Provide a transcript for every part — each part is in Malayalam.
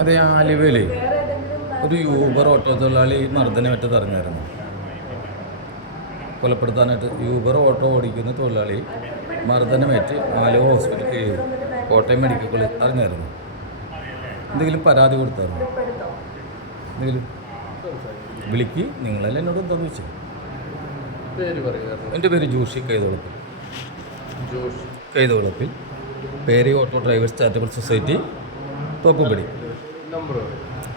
അതെ, ആലുവയിൽ ഒരു യൂബർ ഓട്ടോ തൊഴിലാളി മർദ്ദനമേറ്റ് ഇറങ്ങിയായിരുന്നു. കൊലപ്പെടുത്താനായിട്ട് യൂബർ ഓട്ടോ ഓടിക്കുന്ന തൊഴിലാളി മർദ്ദനമേറ്റ് ആലുവ ഹോസ്പിറ്റലിൽ കോട്ടയം മെഡിക്കൽ കോളേജ് ഇറങ്ങിയായിരുന്നു. എന്തെങ്കിലും പരാതി കൊടുത്തായിരുന്നു? എന്തെങ്കിലും വിളിക്ക്. നിങ്ങളെല്ലാം എന്നോട് എന്താണെന്ന് വെച്ചാൽ എൻ്റെ പേര് ജോഷി കൈതോളപ്പിൽ, പേര് ഓട്ടോ ഡ്രൈവേഴ്സ് ചാരിറ്റബിൾ സൊസൈറ്റി, തോപ്പുപടി.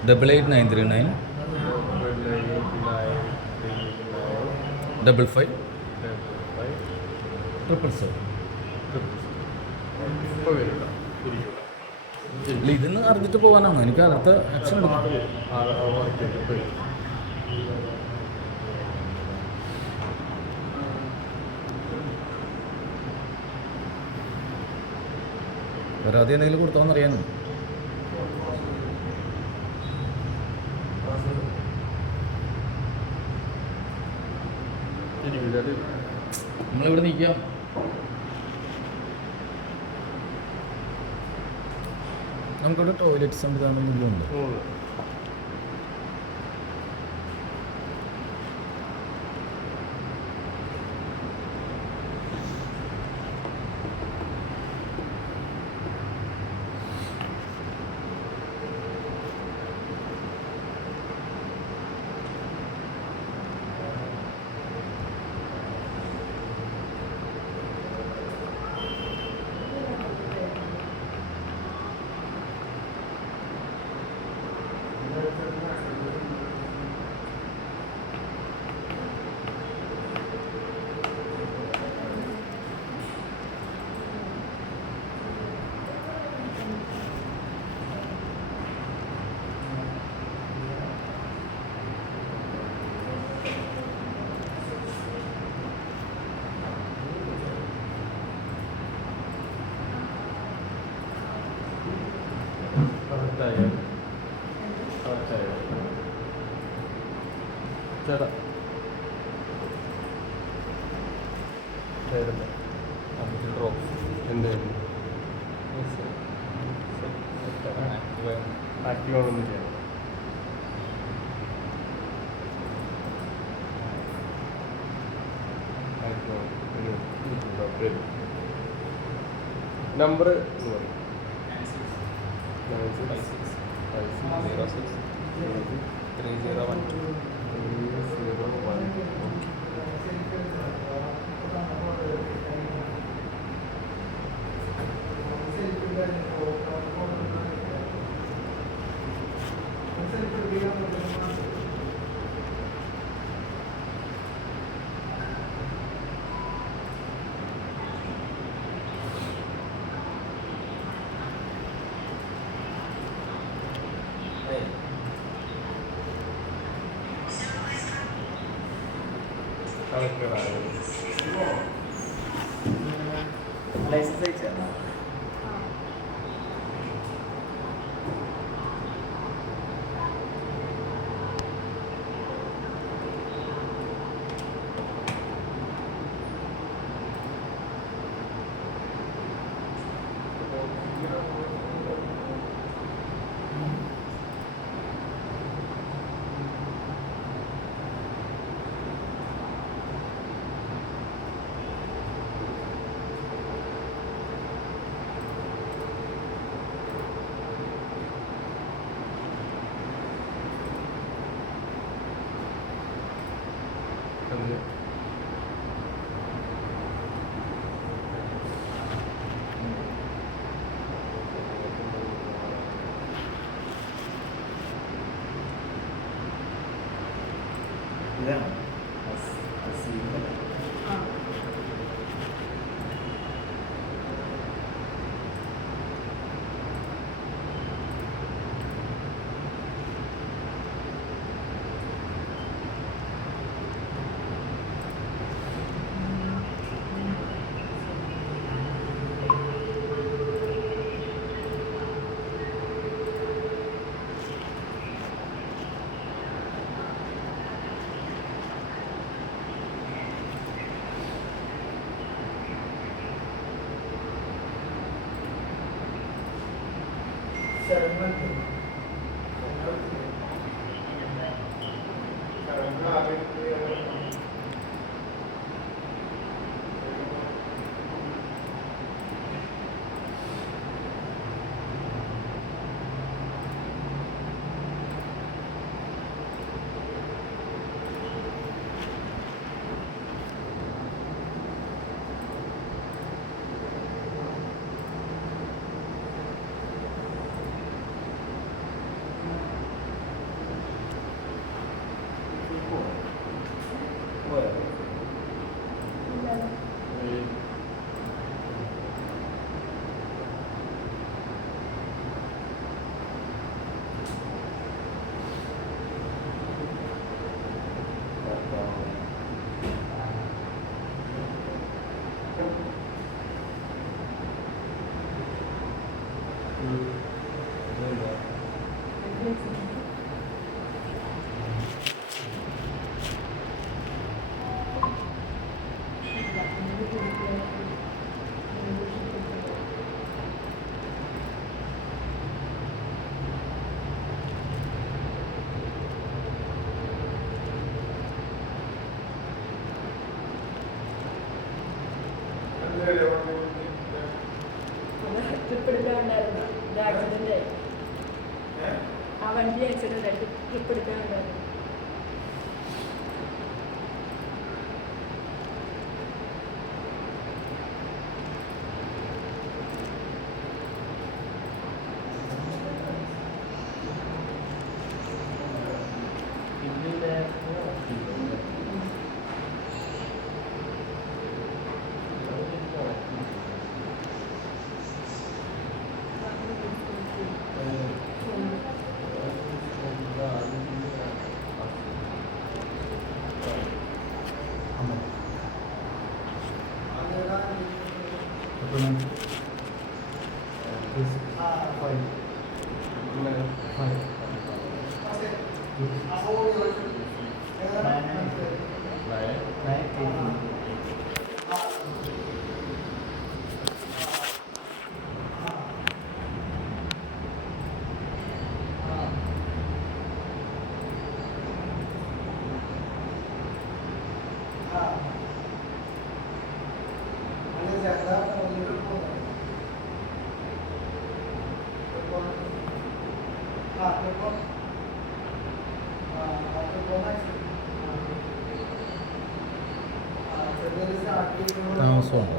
88939555 777. ഇതെന്ന് അറിഞ്ഞിട്ട് പോകാനാണ്. എനിക്ക് അടുത്ത ആക്ഷൻ എടുക്കാം. പരാതി എന്തെങ്കിലും കൊടുത്തോന്നറിയാനും. നമ്മളിവിടെ നിൽക്കാം. നമുക്കിവിടെ ടോയ്ലറ്റ് സംവിധാനം ഉണ്ട്. ചേട്ടാ എന്തായിരുന്നു ആക്റ്റീവാണെന്നില്ല. നമ്പർ 9656063012. ലൈസൻസ് അയച്ചാ ഇതാണ് ട്രിപ്പെടുക്കാനുണ്ടായിരുന്നു ഇത് ആക്സിഡന്റ് ആ വണ്ടി ആക്സിഡന്റ് ആയിട്ട് ട്രിപ്പ് എടുക്കാനുണ്ടായിരുന്നു. താമസമുണ്ടോ?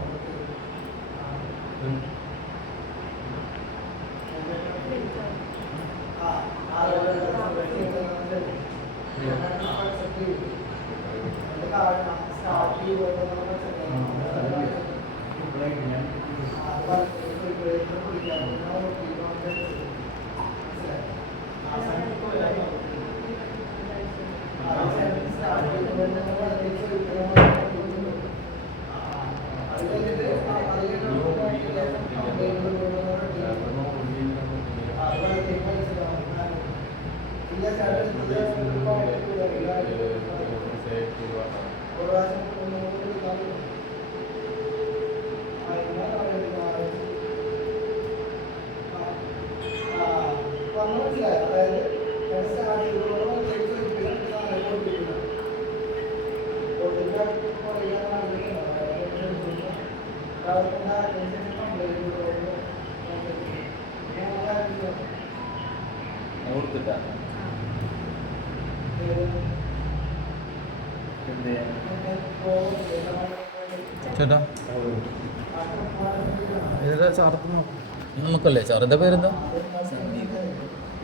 ചേട്ടാ ഏതാ സാർക്ക് നമുക്കല്ലേ സാർ എന്താ പേരെന്താ?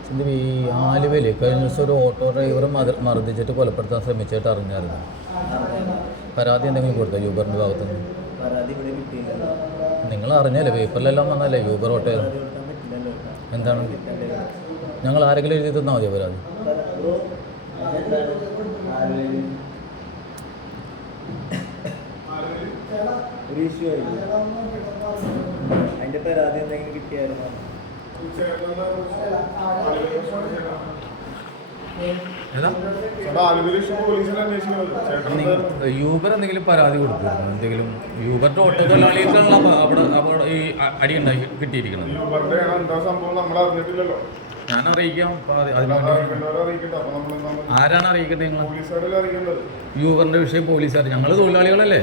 സന്ദീപ്. ഈ ആലുവയിൽ കഴിഞ്ഞ ദിവസം ഒരു ഓട്ടോ ഡ്രൈവർ മർദ്ദിച്ചിട്ട് കൊലപ്പെടുത്താൻ ശ്രമിച്ചിട്ട് അറിഞ്ഞായിരുന്നു. പരാതി എന്തെങ്കിലും കൊടുത്തോ യൂബറിൻ്റെ ഭാഗത്തുനിന്ന്? നിങ്ങൾ അറിഞ്ഞല്ലേ, പേപ്പറിലെല്ലാം വന്നല്ലേ യൂബർ ഓട്ടോ? എന്താണ് ഞങ്ങൾ ആരെങ്കിലും എഴുതി തന്നാൽ മതിയോ പരാതി? അതിന്റെ പരാതി എന്തെങ്കിലും കിട്ടിയായിരുന്നു? ഏതാ ചേട്ടാ ആലുവയിൽ പോലീസിനെ അന്വേഷിക്കുന്നത് ചേട്ടൻ യൂബർ എന്തെങ്കിലും പരാതി കൊടുത്തിരുന്നു? എന്തെങ്കിലും യൂബറിന്റെ ഓട്ടോ തൊഴിലാളികൾക്കാണല്ലോ അവിടെ ഈ അടി ഉണ്ടാക്കി കിട്ടിയിരിക്കുന്നത്. യൂബറിന്റെ എന്താ സംഭവം നമ്മൾ അറിഞ്ഞിട്ടില്ലല്ലോ. ഞാൻ അറിയിക്കാം. അറിയിക്കേണ്ടവരെ അറിയിക്കട്ടെ. അപ്പൊ നമ്മൾ ആരാണ് അറിയിക്കേണ്ടത്? നിങ്ങൾ പോലീസുകാരല്ലേ അറിയിക്കേണ്ടത്? യൂബറിന്റെ വിഷയം പോലീസുകാർ, ഞങ്ങൾ തൊഴിലാളികളല്ലേ.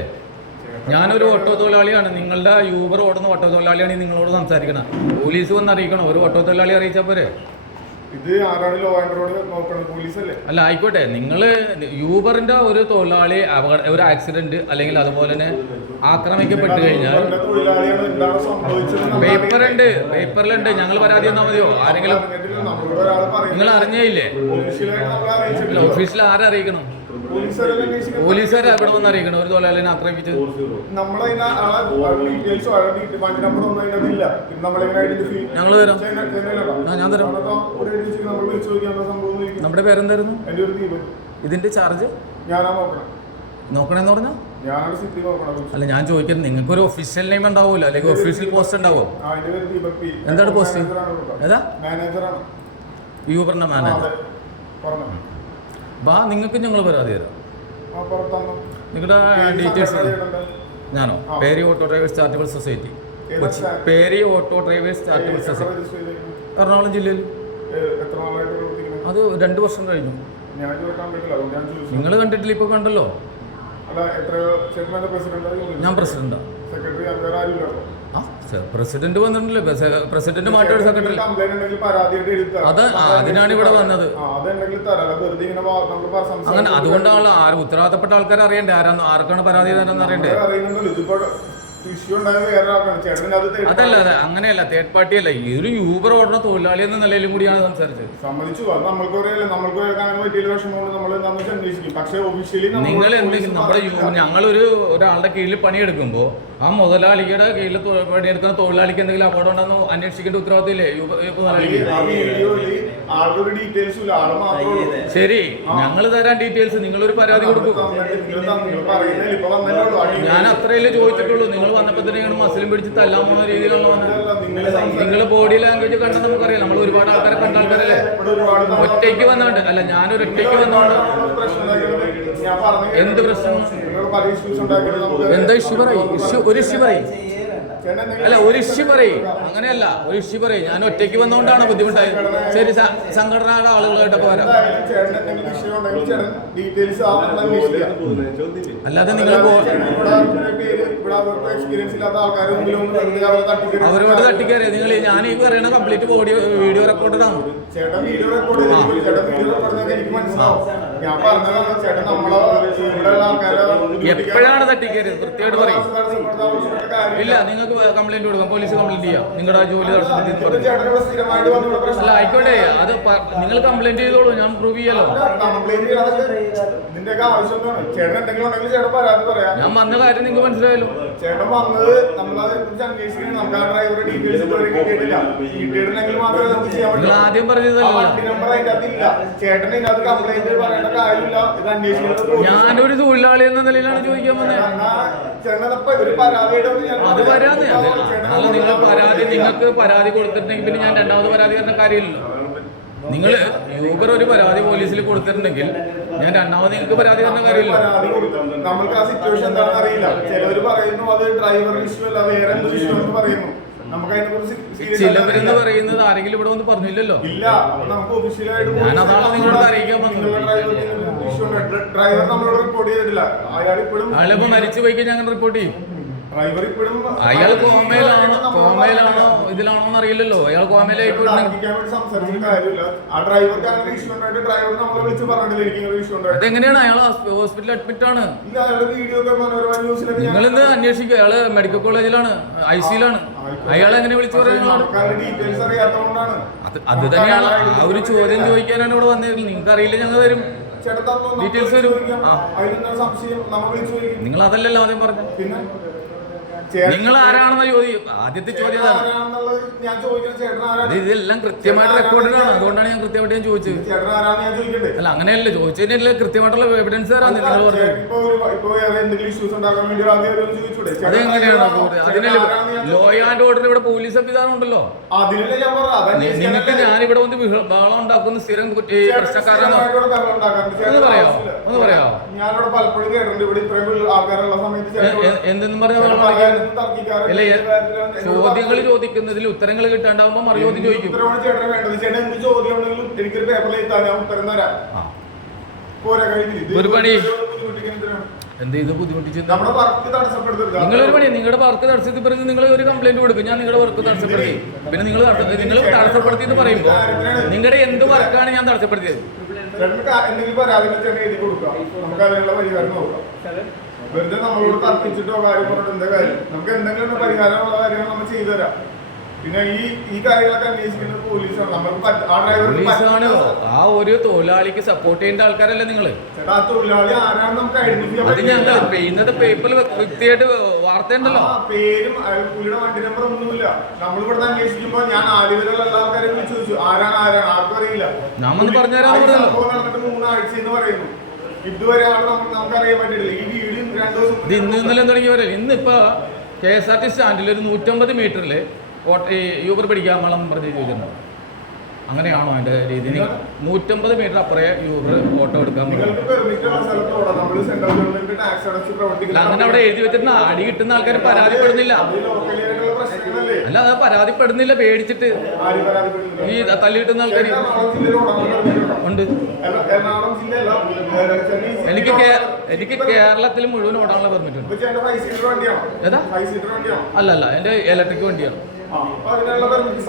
ഞാനൊരു ഓട്ടോ തൊഴിലാളിയാണ്. നിങ്ങളുടെ യൂബർ ഓടുന്ന ഓട്ടോ തൊഴിലാളിയാണ് നിങ്ങളോട് സംസാരിക്കണം. പോലീസ് വന്ന് അറിയിക്കണം. ഒരു ഓട്ടോ തൊഴിലാളി അറിയിച്ചാൽ പോരെ? ഇത് ആരാണ് ലോ ആൻഡ് ഓർഡർ നോക്കണം? പോലീസല്ലേ? അല്ല ആയിക്കോട്ടെ, നിങ്ങൾ യൂബറിന്റെ ഒരു തൊഴിലാളി ഒരു ആക്സിഡന്റ് അല്ലെങ്കിൽ അതുപോലെ തന്നെ ആക്രമിക്കപ്പെട്ട് കഴിഞ്ഞാൽ തൊഴിലാളിയാണ് എന്താണ് സംഭവിച്ചത് പേപ്പറിലുണ്ട്. ഞങ്ങൾ പരാതി തന്നാൽ മതിയോ? ആരെങ്കിലും നിങ്ങൾ അറിഞ്ഞേയില്ലേ? ഓഫീസിൽ ആരെ അറിയിക്കണം? പോലീസുകാരെ എവിടെ വന്ന് അറിയിക്കണം ഒരു തൊഴിലാളിനെ ആക്രമിച്ചത്? ഞങ്ങൾ തരാം. ഞാൻ തരാം. നമ്മുടെ പേരെന്തായിരുന്നു? ഇതിന്റെ ചാർജ് നോക്കണേന്ന് പറഞ്ഞാൽ അല്ല, ഞാൻ ചോദിക്കുന്നത് നിങ്ങൾക്കൊരു ഒഫീഷ്യൽ നെയിം ഉണ്ടാവുമല്ലോ, അല്ലെങ്കിൽ ഒഫീഷ്യൽ പോസ്റ്റ് ഉണ്ടാവുമോ? എന്താണ് പോസ്റ്റ്? ഏതാ? യൂബറിന്റെ മാനേജർ. നിങ്ങൾക്ക് ഞങ്ങൾ പരാതി തരാം. നിങ്ങളുടെ ഡീറ്റെയിൽസ്. ഞാനോ? Peri auto drivers charitable society, Kochi. Peri auto drivers charitable society, Ernakulam ജില്ലയിൽ. അത് 2 വർഷം കഴിഞ്ഞു. നിങ്ങൾ കണ്ടിട്ടില്ല? ഇപ്പോൾ കണ്ടല്ലോ. ഞാൻ പ്രസിഡന്റാണ്. പ്രസിഡന്റ് വന്നിട്ടില്ലേ? പ്രസിഡന്റ് മാറ്റോട് സെക്രട്ടറി. അതിനാണ് ഇവിടെ വന്നത്. അങ്ങനെ അതുകൊണ്ടാണ് ഉത്തരവാദിത്തപ്പെട്ട ആൾക്കാരെ അറിയണ്ടേ? ആർക്കാണ് പരാതി തരാന്ന് അറിയണ്ടേ? അതല്ല, അങ്ങനെയല്ല, തേർഡ് പാർട്ടി അല്ല. ഈ ഒരു യൂബർ ഓടുന്ന തൊഴിലാളി എന്ന നിലയിലും കൂടിയാണ് സംസാരിച്ചത്. നിങ്ങൾ എന്തെങ്കിലും ഞങ്ങളൊരു ഒരാളുടെ കീഴിൽ പണിയെടുക്കുമ്പോൾ ആ മുതലാളിയുടെ കീഴിൽ പണിയെടുക്കുന്ന തൊഴിലാളിക്ക് എന്തെങ്കിലും അപകടം ഉണ്ടെന്ന് അന്വേഷിക്കേണ്ട ഉത്തരവാദിത്തമില്ലേ ശരി, ഞങ്ങൾ തരാൻ ഡീറ്റെയിൽസ്. നിങ്ങളൊരു പരാതി കൊടുക്കും. ഞാൻ അത്രയല്ലേ ചോദിച്ചിട്ടുള്ളൂ. നിങ്ങൾ വന്നപ്പോ തന്നെ മസിലും പിടിച്ച് തല്ലാൻ പോകുന്ന രീതിയിലുള്ള നിങ്ങൾ ബോഡി ലാംഗ്വേജ് കണ്ടാൽ നമുക്കറിയാം. നമ്മൾ ഒരുപാട് ആൾക്കാരെ കണ്ട ആൾക്കാരല്ലേ. ഒറ്റയ്ക്ക് വന്നോണ്ട് അല്ല, ഞാനൊരു ഒറ്റയ്ക്ക് വന്നോണ്ട്. എന്ത് പ്രശ്നം? എന്താ ഇഷ്യൂ പറയും? ഒരു ഇഷ്യൂ പറയും. അല്ല, ഒരു ഇഷ്യൂ പറയും. അങ്ങനെയല്ല, ഒരു ഇഷ്യൂ പറയും. ഞാൻ ഒറ്റയ്ക്ക് വന്നുകൊണ്ടാണ് ബുദ്ധിമുട്ടായത്. ശരി, സംഘടനയുടെ ആളുകളായിട്ടൊക്കെ വരാം. അല്ലാതെ നിങ്ങൾ അവരോട് തട്ടിക്കറിയാം. നിങ്ങൾ ഞാൻ ഈ പറയണ കംപ്ലീറ്റ് ബോഡി വീഡിയോ റെക്കോർഡാണ്. എപ്പോഴാണ് തട്ടിക്കരുത്? കൃത്യമായിട്ട് പറയും. ഇല്ല, നിങ്ങൾക്ക് കംപ്ലൈന്റ് കൊടുക്കാം. പോലീസ് കംപ്ലൈന്റ് ചെയ്യാം. നിങ്ങളുടെ ജോലി അല്ല, ആയിക്കോട്ടെ. അത് നിങ്ങൾ കംപ്ലൈന്റ് ചെയ്തോളൂ. ഞാൻ പ്രൂവ് ചെയ്യാലോ. ഞാൻ വന്ന കാര്യം നിങ്ങൾക്ക് മനസ്സിലായല്ലോ. നിങ്ങൾ ആദ്യം പറഞ്ഞതല്ലോ. ഞാനൊരു തൊഴിലാളി എന്ന നിലയിലാണ് ചോദിക്കാൻ വന്നത്. അത് വരാതെ നിങ്ങൾക്ക് പരാതി കൊടുത്തിട്ടുണ്ടെങ്കിൽ പിന്നെ ഞാൻ രണ്ടാമത് പരാതി തരുന്ന കാര്യമില്ലല്ലോ. നിങ്ങൾ യൂബർ ഒരു പരാതി പോലീസിൽ കൊടുത്തിട്ടുണ്ടെങ്കിൽ ഞാൻ രണ്ടാമത് നിങ്ങൾക്ക് പരാതി തരുന്ന കാര്യമില്ല. നമുക്ക് ആ സിറ്റുവേഷൻ എന്താണെന്ന് അറിയില്ല. ചിലവർ പറയുന്നു അത് ഡ്രൈവർ ഇഷ്യൂ അല്ല, വേറെ ഇഷ്യൂ എന്ന് പറയുന്നു. ചിലവരെന്ന് പറയുന്നത് ആരെങ്കിലും ഇവിടെ വന്ന് പറഞ്ഞില്ലല്ലോ. ഇല്ല, നമുക്ക് ഒഫീഷ്യലായിട്ട് ഞാൻ അതാണ് നിങ്ങളോട് അറിയിക്കാൻ വന്നത്. ഡ്രൈവർ നമ്മളോട് റിപ്പോർട്ട് ചെയ്തിട്ടില്ല. അയാളിപ്പോ മരിച്ചു പോയി കഴിഞ്ഞാൽ അങ്ങനെ റിപ്പോർട്ട് ചെയ്യും. അയാൾ കോമയിലാണോ ഇതിലാണോന്ന് അറിയില്ലല്ലോ. അയാൾ അതെങ്ങനെയാണ്? അയാൾ ഹോസ്പിറ്റലിൽ അഡ്മിറ്റ് ആണ്. നിങ്ങളിന്ന് അന്വേഷിക്കുക. അയാള് മെഡിക്കൽ കോളേജിലാണ്, ICUലാണ്. അയാൾ എങ്ങനെ വിളിച്ചു പറയുന്നത്? അത് തന്നെയാണ് ആ ഒരു ചോദ്യം ചോദിക്കാനാണ് ഇവിടെ വന്നിരുന്നത്. നിങ്ങൾക്ക് അറിയില്ല, ഞങ്ങൾ തരും ഡീറ്റെയിൽസ് വരും. നിങ്ങൾ അതല്ലല്ലോ ആദ്യം പറഞ്ഞു. നിങ്ങൾ ആരാണെന്ന ചോദ്യം ആദ്യത്തെ ചോദ്യം അതാണ്. ആരാണെന്നുള്ളത് ഞാൻ ചോദിക്കുന്നത് ചേട്ടൻ അത് ആരാണ്? ഇതെല്ലാം കൃത്യമായിട്ട് റെക്കോർഡിലാണ്. അതുകൊണ്ടാണ് ഞാൻ കൃത്യമായിട്ട് ഞാൻ ചോദിച്ചത്. ചേട്ടൻ ആരാന്ന് ഞാൻ ചോദിക്കണ്ടേ? അല്ല അങ്ങനെയല്ല ചോദിച്ചതിനല്ല കൃത്യമായിട്ടുള്ള എവിഡൻസ് തരാൻ നിങ്ങൾ പറഞ്ഞത്. ഇപ്പൊ വേറെ എന്തെങ്കിലും ഇഷ്യൂസ് ഉണ്ടാക്കാൻ വേണ്ടി ആദ്യം ചോദിച്ചൂടെ? അതെങ്ങനെയാണ് അതിനല്ലേ ലോ ആൻഡ് ഓർഡർ ഇവിടെ പോലീസ് സംവിധാനം ഉണ്ടല്ലോ. അതിലല്ലേ ഞാൻ പറഞ്ഞത്. നിങ്ങൾക്ക് ഞാനിവിടെ വന്ന് ബഹളം ഉണ്ടാക്കുന്ന സ്ഥിരം പ്രശ്നക്കാരാണോ? ഒന്ന് പറയാമോ? ഞാനിവിടെ പലപ്പോഴും കേട്ടിട്ടുണ്ട് ഇവിടെ ഇത്രയും ആൾക്കാരുള്ള സമയത്ത് എന്തെന്ന് പറഞ്ഞാൽ ചോദ്യങ്ങൾ ചോദിക്കുന്നതിൽ ഉത്തരങ്ങൾ കിട്ടാണ്ടാവുമ്പോ മറുചോദ്യം ചോദിക്കും. ഉത്തരവാണ് ചേട്ടൻ വേണ്ടത്. ചേട്ടൻ എന്ത് ചോദ്യം ഉണ്ടെങ്കിലും എനിക്കൊരു പേപ്പറിൽ എത്താൻ ഞാൻ ഉത്തരം തരാം. പോരാ കഴിഞ്ഞില്ല. ഒരു പണി എന്ത് ചെയ്ത് ബുദ്ധിമുട്ടിച്ച് നമ്മുടെ വർക്ക് തടസ്സപ്പെടുത്തരുത്. നിങ്ങളൊരു പണി നിങ്ങളുടെ വർക്ക് തടസ്സപ്പെടുത്തി നിങ്ങൾ ഒരു കംപ്ലൈന്റ് കൊടുക്കും. ഞാൻ നിങ്ങളുടെ വർക്ക് തടസ്സപ്പെടുത്തി പിന്നെ നിങ്ങൾ തടസ്സപ്പെടുത്തി എന്ന് പറയുമ്പോൾ നിങ്ങളുടെ എന്ത് വർക്കാണ് ഞാൻ തടസ്സപ്പെടുത്തിയത്? എന്തെങ്കിലും പരാതി എഴുതി കൊടുക്കാം. നമുക്ക് അതിനുള്ള പരിഹാരം നോക്കാം. വെറുതെ നമ്മളോട് തർക്കിച്ചിട്ടോ കാര്യം പറഞ്ഞിട്ട് എന്താ കാര്യം? നമുക്ക് എന്തെങ്കിലും പരിഹാരമുള്ള കാര്യങ്ങൾ നമ്മൾ ചെയ്തു തരാം. പിന്നെ ഈ കാര്യങ്ങളൊക്കെ അന്വേഷിക്കുന്നത് പോലീസാണ്. നമുക്ക് ആ പോലീസാണ്. ആ ഒരു തൊഴിലാളിക്ക് സപ്പോർട്ട് ചെയ്യേണ്ട ആൾക്കാരല്ലേ നിങ്ങള്? ചേട്ടാ, ആ തൊഴിലാളി ആരാണെന്ന് നമുക്ക് ഐഡന്റിഫൈ അത് ഞാൻ ഇന്നത്തെ പേപ്പറിൽ വ്യക്തിയായിട്ട് വാർത്ത ഉണ്ടല്ലോ. പേരും പുള്ളിയുടെ വണ്ടി നമ്പർ ഒന്നുമില്ല. നമ്മളിവിടെ അന്വേഷിക്കുമ്പോ ഞാൻ ആലുവയിലുള്ള എല്ലാ ആൾക്കാരെയും വിളിച്ചു ചോദിച്ചു ആർക്കും അറിയില്ല. നാമൊന്ന് പറഞ്ഞുതരാൻ സംഭവം നടന്നിട്ട് 3 ആഴ്ച എന്ന് പറയുന്നു. ഇതുവരെ നമുക്ക് അറിയാൻ പറ്റിയിട്ടില്ല. ഈ വീഡിയോ 2 ദിവസം ഇത് ഇന്നലെ തുടങ്ങി വരെ ഇന്നിപ്പോ KSRT സ്റ്റാൻഡിൽ ഒരു 150 മീറ്ററിൽ യൂബർ പിടിക്കാൻ വളം പറഞ്ഞ് ചോദിച്ചിട്ടുണ്ട്. അങ്ങനെയാണോ അതിന്റെ രീതി? 150 മീറ്റർ അപ്പുറേ യൂബർ ഓട്ടോ എടുക്കാൻ അങ്ങനെ അവിടെ എഴുതി വെച്ചിട്ട് അടി കിട്ടുന്ന ആൾക്കാർ പരാതിപ്പെടുന്നില്ല. അല്ല അത് പരാതിപ്പെടുന്നില്ല പേടിച്ചിട്ട്. ഈ തല്ലി കിട്ടുന്ന ആൾക്കാർ ഉണ്ട്. എനിക്ക് കേരളത്തിൽ മുഴുവൻ ഓടാനുള്ള പെർമിറ്റ് ഉണ്ട്. ഏതാ? അല്ലല്ല എന്റെ ഇലക്ട്രിക് വണ്ടിയാണ്.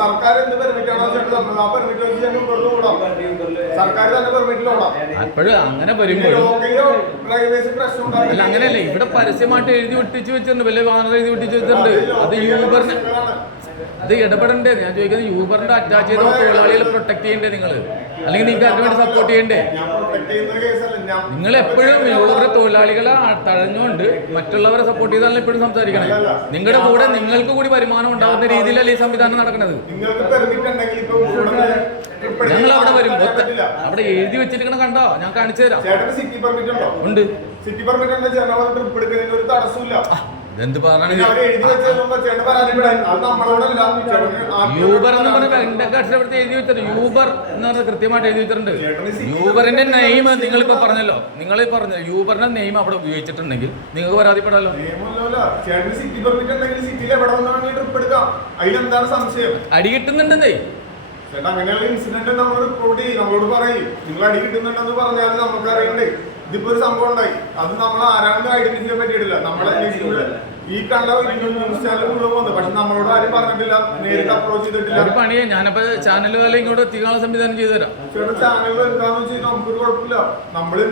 സർക്കാർ എന്ത് പെർമിറ്റാണോ ആ പെർമിറ്റ് വെച്ച് സർക്കാർ തന്നെ പെർമിറ്റിലോടാം. അപ്പോഴും അങ്ങനെ വരുമ്പോഴും അല്ല അങ്ങനെയല്ലേ ഇവിടെ പരസ്യമായിട്ട് എഴുതി ഒട്ടിച്ച് വെച്ചിട്ടുണ്ട്. വലിയ ബാനർ എഴുതി ഒട്ടിച്ച് വെച്ചിട്ടുണ്ട്. അത് യൂബറിന് അത് ഇടപെടണ്ടേ? ഞാൻ ചോദിക്കുന്നത് യൂബറിന്റെ അറ്റാച്ച് ചെയ്ത തൊഴിലാളികളെ പ്രൊട്ടക്ട് ചെയ്യണ്ടേ നിങ്ങൾ? അല്ലെങ്കിൽ നിങ്ങൾക്ക് അതിന് വേണ്ടി സപ്പോർട്ട് ചെയ്യണ്ടേ? നിങ്ങൾ എപ്പോഴും യൂബർ തൊഴിലാളികളെ തഴഞ്ഞുകൊണ്ട് മറ്റുള്ളവരെ സപ്പോർട്ട് ചെയ്താലും എപ്പോഴും സംസാരിക്കണേ. നിങ്ങളുടെ കൂടെ നിങ്ങൾക്ക് കൂടി വരുമാനം ഉണ്ടാകുന്ന രീതിയിലല്ലേ ഈ സംവിധാനം നടക്കുന്നത്? ഞങ്ങൾ അവിടെ വരുമ്പോ അവിടെ എഴുതി വെച്ചിരിക്കണ കണ്ടോ? ഞാൻ കാണിച്ചു തരാം. ഉണ്ട്. ഇതെന്ത് പറഞ്ഞു? യൂബർ എന്ന് പറഞ്ഞ രണ്ടൊക്കെ എഴുതി വെച്ചിട്ടുണ്ട്. യൂബർ എന്ന് പറഞ്ഞാൽ കൃത്യമായിട്ട് എഴുതി വെച്ചിട്ടുണ്ട്. യൂബറിന്റെ നെയിം നിങ്ങളിപ്പോ പറഞ്ഞല്ലോ. നിങ്ങൾ പറഞ്ഞ യൂബറിന്റെ നെയിം അവിടെ ഉപയോഗിച്ചിട്ടുണ്ടെങ്കിൽ നിങ്ങൾക്ക് പരാതിപ്പെടാലോ. അടി കിട്ടുന്നുണ്ടെന്നേ. അങ്ങനെയുള്ള ഇൻസിഡന്റ് നമ്മൾ റിപ്പോർട്ട് ചെയ്യും. നമ്മളോട് പറയും നിങ്ങൾ അടി കിട്ടുന്നുണ്ടെന്ന് പറഞ്ഞാൽ നമുക്ക് അറിയണ്ടേ. ഇതിപ്പോ ഒരു സംഭവം ഉണ്ടായി. അത് നമ്മൾ ആരാണെന്ന് ഐഡന്റിഫൈ ചെയ്യാൻ പറ്റിയിട്ടില്ല. നമ്മളെ ഈ കണ്ട ന്യൂസ് ചാനൽ മുഴുവൻ വന്നു. പക്ഷെ നമ്മളോട് ആരും പറഞ്ഞിട്ടില്ല. നേരിട്ട് അപ്രോച്ച് ചെയ്തിട്ടില്ല. ഒരു പണിയെ ഞാനപ്പോ ചാനൽ പോലെ ഇങ്ങോട്ട് എത്തിക്കാനുള്ള സംവിധാനം ചെയ്തു തരാം. ചാനൽ എന്താന്ന് വെച്ചാൽ നമുക്കൊരു കുഴപ്പമില്ല. നമ്മള്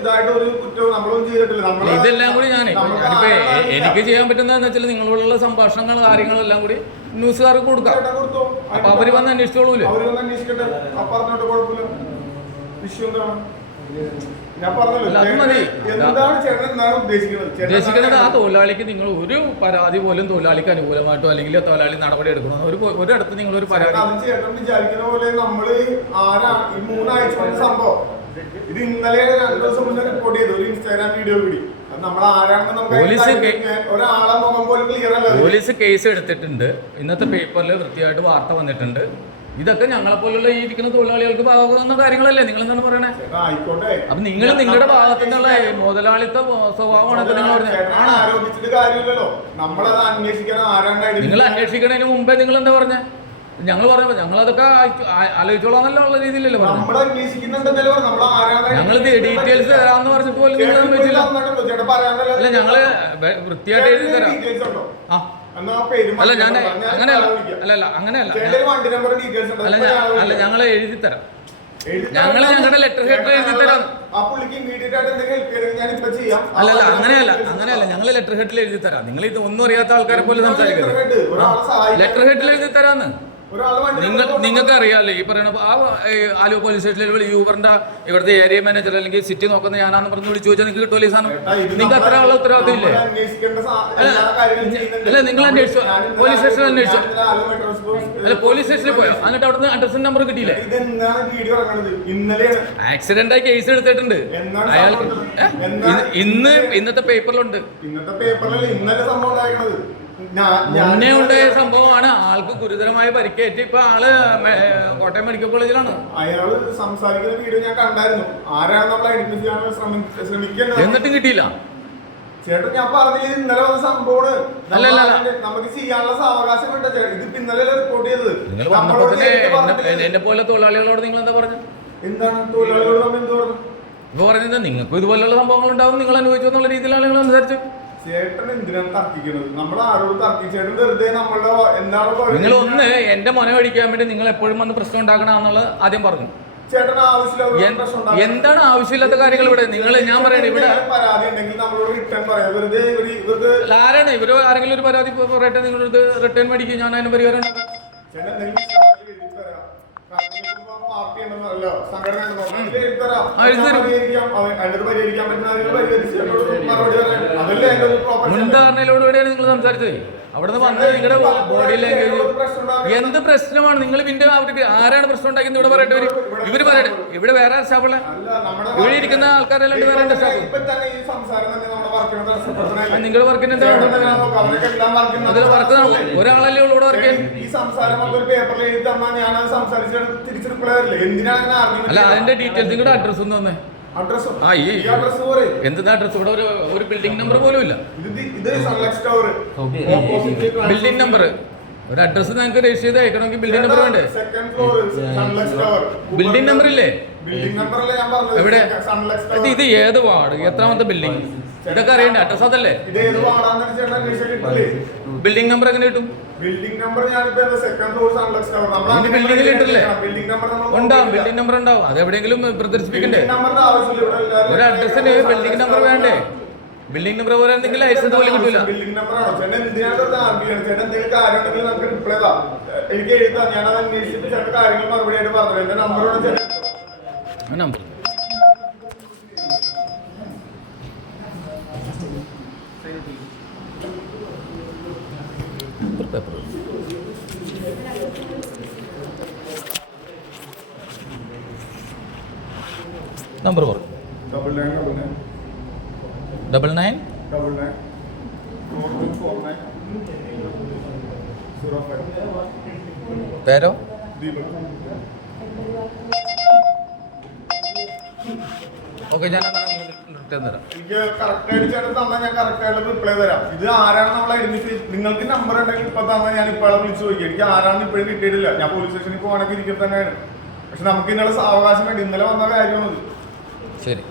ഇതായിട്ട് ഒരു കുറ്റവും നമ്മളൊന്നും ചെയ്തിട്ടില്ല. ഇതെല്ലാം കൂടി ഞാനിപ്പോ എനിക്ക് ചെയ്യാൻ പറ്റുന്നതെന്ന് വെച്ചാൽ നിങ്ങളോടുള്ള സംഭാഷണങ്ങൾ കാര്യങ്ങളെല്ലാം കൂടി ന്യൂസുകാർക്ക് കൊടുക്കാം. അപ്പൊ അവര് വന്ന് അന്വേഷിച്ചോളൂല്ലോ. അവര് വന്ന് അന്വേഷിക്കട്ടെ. അപ്പൊ പറഞ്ഞോട്ട് കുഴപ്പമില്ല. വിഷയം എന്താണ്? ഞാൻ ഉദ്ദേശിക്കുന്നത് ആ തൊഴിലാളിക്ക് നിങ്ങൾ ഒരു പരാതി പോലും തൊഴിലാളിക്ക് അനുകൂലമായിട്ടോ അല്ലെങ്കിൽ തൊഴിലാളി നടപടി എടുക്കണോ ഒരിടത്ത് നിങ്ങൾ ഒരു പരാതി വിചാരിക്കുന്ന പോലെ നമ്മള് ഈ 3 ആഴ്ച സംഭവം ഇത് ഇന്നലെ 2 ദിവസം മുന്നേ റിപ്പോർട്ട് ചെയ്തു ഒരു ഇൻസ്റ്റാഗ്രാം വീഡിയോ കൂടി. പോലീസ് കേസ് എടുത്തിട്ടുണ്ട്. ഇന്നത്തെ പേപ്പറിൽ വൃത്തിയായിട്ട് വാർത്ത വന്നിട്ടുണ്ട്. ഇതൊക്കെ ഞങ്ങളെ പോലുള്ള ഈ ഇരിക്കുന്ന തൊഴിലാളികൾക്ക് ഭാഗമാകുന്ന കാര്യങ്ങളല്ലേ? നിങ്ങൾ എന്താണ് പറയണേ? അപ്പൊ നിങ്ങൾ നിങ്ങളുടെ ഭാഗത്തു നിന്നുള്ള മുതലാളിത്ത സ്വഭാവമാണ് ഇപ്പൊ നിങ്ങൾ പറഞ്ഞത്. നിങ്ങൾ അന്വേഷിക്കണതിന് മുമ്പേ നിങ്ങൾ എന്താ പറഞ്ഞ? ഞങ്ങൾ പറഞ്ഞപ്പോ ഞങ്ങളതൊക്കെ ആലോചിച്ചോളാന്നല്ലോ ഉള്ള രീതിയിലല്ലേ പറഞ്ഞത്. ഞങ്ങൾ ഡീറ്റെയിൽസ് തരാന്ന് പറഞ്ഞപ്പോ അല്ല ഞങ്ങള് വൃത്തിയായിട്ട് എഴുതി തരാം. അല്ല ഞാൻ അങ്ങനെയല്ല അങ്ങനെയല്ല അല്ല ഞങ്ങൾ എഴുതി തരാം. ഞങ്ങൾ ഞങ്ങളുടെ ലെറ്റർ ഹെഡ് എഴുതി തരാം. അല്ലല്ല അങ്ങനെയല്ല ഞങ്ങൾ ലെറ്റർ ഹെഡിൽ എഴുതി തരാം. നിങ്ങൾ ഇത് ഒന്നും അറിയാത്ത ആൾക്കാരെ പോലെ സംസാരിക്കരുത്. ലെറ്റർ ഹെഡിൽ എഴുതി തരാന്ന് ഒരാള് വണ്ടി നിങ്ങൾക്ക് അറിയാമല്ലോ ഈ പറയുന്ന ആ ആലുവ പോലീസ് സ്റ്റേഷനിൽ യൂബറിന്റെ ഇവിടുത്തെ ഏരിയ മാനേജർ അല്ലെങ്കിൽ സിറ്റി നോക്കുന്ന ഞാനാന്ന് പറഞ്ഞ് വിളിച്ചു ചോദിച്ചാൽ നിങ്ങൾക്ക് കിട്ടുമല്ലോ ഈ സാധനം. നിങ്ങൾക്ക് അത്ര ആളുള്ള ഉത്തരവാദിത്തം ഇല്ലേ? അല്ല നിങ്ങൾ അന്വേഷിച്ചോ, പോലീസ് സ്റ്റേഷനിൽ അന്വേഷിച്ചോ? അല്ല പോലീസ് സ്റ്റേഷനിൽ പോയോ? എന്നിട്ട് അവിടുന്ന് അഡ്രസ്സും നമ്പറും കിട്ടിയില്ലേ? ആക്സിഡന്റ് ആയി കേസ് എടുത്തിട്ടുണ്ട് അയാൾക്ക്. ഇന്നത്തെ പേപ്പറിലുണ്ട്. ഇന്നത്തെ പേപ്പറിൽ ഇന്നലെ സംഭവം ഉണ്ടായിരുന്നത് മുന്നേ ഉണ്ടായ സംഭവമാണ്. ആൾക്ക് ഗുരുതരമായ പരിക്കേറ്റ് ഇപ്പൊ ആള് കോട്ടയം മെഡിക്കൽ കോളേജിലാണ്. അയാള് സംസാരിക്കുന്ന വീഡിയോ ഞാൻ കണ്ടായിരുന്നു. ആരാണ് നമ്മൾ ഐഡന്റിഫൈ ചെയ്യാൻ ശ്രമിക്കുന്നത്, എന്നിട്ടും കിട്ടിയില്ല. ചേട്ടൻ ഞാൻ പറഞ്ഞില്ല ഇന്നലെ വന്ന സംഭവമാണ്. അല്ലല്ല നമുക്ക് ചെയ്യാനുള്ള സാവകാശം ഉണ്ട്. ഇത് ഇന്നലെ റിപ്പോർട്ട് ചെയ്തത്. നിങ്ങൾ വന്നപ്പോ എന്നെ പോലെ തൊഴിലാളികളോട് നിങ്ങൾ എന്താ പറഞ്ഞു? എന്താണ് തൊഴിലാളികളോട് നമ്മൾ എന്ത് പറഞ്ഞു? ഇപ്പൊ പറഞ്ഞത് നിങ്ങൾക്കും ഇതുപോലുള്ള സംഭവങ്ങൾ ഉണ്ടാവും, നിങ്ങൾ അനുഭവിച്ചു എന്നുള്ള രീതിയിലാണ് നിങ്ങൾ സംസാരിച്ചു. ചേട്ടൻ എന്തിനാണ് തർക്കിക്കുന്നത്? നമ്മൾ ആരോട് തർക്കിച്ചേട്ടൻ വെറുതെ നമ്മളുടെ എന്താണ് നിങ്ങൾ ഒന്ന് എന്റെ മനം അടിക്കാൻ വേണ്ടി നിങ്ങൾ എപ്പോഴും വന്ന് പ്രശ്നം ഉണ്ടാക്കണം എന്നുള്ളത് ആദ്യം പറഞ്ഞു. ചേട്ടൻ ആവശ്യമില്ല. എന്താണ് ആവശ്യമില്ലാത്ത കാര്യങ്ങൾ ഇവിടെ? നിങ്ങൾ ഞാൻ പറയണേ ഇവിടെ പരാതി ഉണ്ടെങ്കിൽ നമ്മളോട് റിട്ടേൺ പറയാം. വെറുതെ ഇവർക്ക് ആരാണ് ഇവര് ആരെങ്കിലും ഒരു പരാതി പറയട്ടെ, നിങ്ങളത് റിട്ടേൺ മേടിക്കും, ഞാൻ അതിന് പരിഹാരം ഉണ്ടാക്കാം. ചേട്ടൻ മുൻധാരണയിലൂടെയാണ് നിങ്ങൾ സംസാരിച്ചത്. അവിടെ നിന്ന് വന്നത് നിങ്ങളുടെ ബോഡി ലാംഗ്വേജ് എന്ത് പ്രശ്നമാണ്? നിങ്ങൾ പിന്നെ അവർക്ക് ആരാണ് പ്രശ്നം ഉണ്ടാക്കിയത് ഇവിടെ പറയട്ടെ. ഇവര് പറയട്ടെ. ഇവിടെ വേറെ സ്റ്റാഫുള്ള ഇവിടെ ഇരിക്കുന്ന ആൾക്കാരല്ലാണ്ട് വേറെ എന്താ സ്റ്റാഫ്? നിങ്ങളുടെ വർക്കിന് എന്താ അതിൽ വർക്ക് ഒരാളല്ലേ ഉള്ളൂ ഇവിടെ വർക്ക് ചെയ്യാൻ? അല്ല അതിന്റെ ഡീറ്റെയിൽസ് നിങ്ങളുടെ അഡ്രസ് ഒന്ന് തന്നെ. ആ ഈ എന്താ അഡ്രസ്? ഇവിടെ ഒരു ബിൽഡിംഗ് നമ്പർ പോലും ഇല്ല. ബിൽഡിംഗ് നമ്പർ ഒരു അഡ്രസ് നിങ്ങൾക്ക് രജിസ്റ്റർ ചെയ്ത് അയക്കണമെങ്കിൽ ബിൽഡിംഗ് നമ്പർ വേണ്ടേ? ബിൽഡിംഗ് നമ്പർ ഇല്ലേ? എവിടെ? ഇത് ഏത് വാർഡ്, എത്രാമത്തെ ബിൽഡിംഗ്, ഇതൊക്കെ അറിയണ്ടേ? അഡ്രസ് അതല്ലേ? ബിൽഡിംഗ് നമ്പർ എങ്ങനെ കിട്ടും? ബിൽഡിംഗ് നമ്പർ ബിൽഡിംഗിൽ ഇട്ടല്ലേ? ഉണ്ടാവും, ബിൽഡിംഗ് നമ്പർ ഉണ്ടാവും. അത് എവിടെയെങ്കിലും പ്രദർശിപ്പിക്കണ്ടേ? ഒരു അഡ്രസ്സിന് ബിൽഡിംഗ് നമ്പർ വേണ്ടേ? ബിൽഡിംഗ് നമ്പർ പോലെ എന്തെങ്കിലും ലൈസൻസ് പോലും കിട്ടൂല. എനിക്ക് എഴുതാം, ഞാൻ അത് അന്വേഷിച്ചിട്ട് ചേട്ടൻ കാര്യങ്ങൾ മറുപടി ആയിട്ട് പറഞ്ഞു. എന്റെ നമ്പറോട് നമ്പർ പേപ്പർ നമ്പർ പറ. 99 പേരോ? ഓക്കെ, ഞാൻ തരാം. എനിക്ക് കറക്റ്റ് ആയിട്ട് ചേട്ടൻ തന്നാൽ ഞാൻ കറക്റ്റ് ആയിട്ട് റിപ്ലൈ തരാം. ഇത് ആരാണ് നമ്മൾ ഐഡന്റിഫൈ, നിങ്ങൾക്ക് നമ്പർ ഉണ്ടെങ്കിൽ ഇപ്പൊ തന്നാൽ ഞാൻ ഇപ്പോഴെ വിളിച്ചു ചോദിക്കാം. എനിക്ക് ആരാണെന്ന് ഇപ്പോഴും കിട്ടിയിട്ടില്ല. ഞാൻ പോലീസ് സ്റ്റേഷനിൽ പോകണമെങ്കിൽ ഇരിക്കുക തന്നെയാണ്. പക്ഷെ നമുക്ക് ഇന്നലെ സാവകാശം വേണ്ടി ഇന്നലെ വന്ന കാര്യമാണത്. ശരി.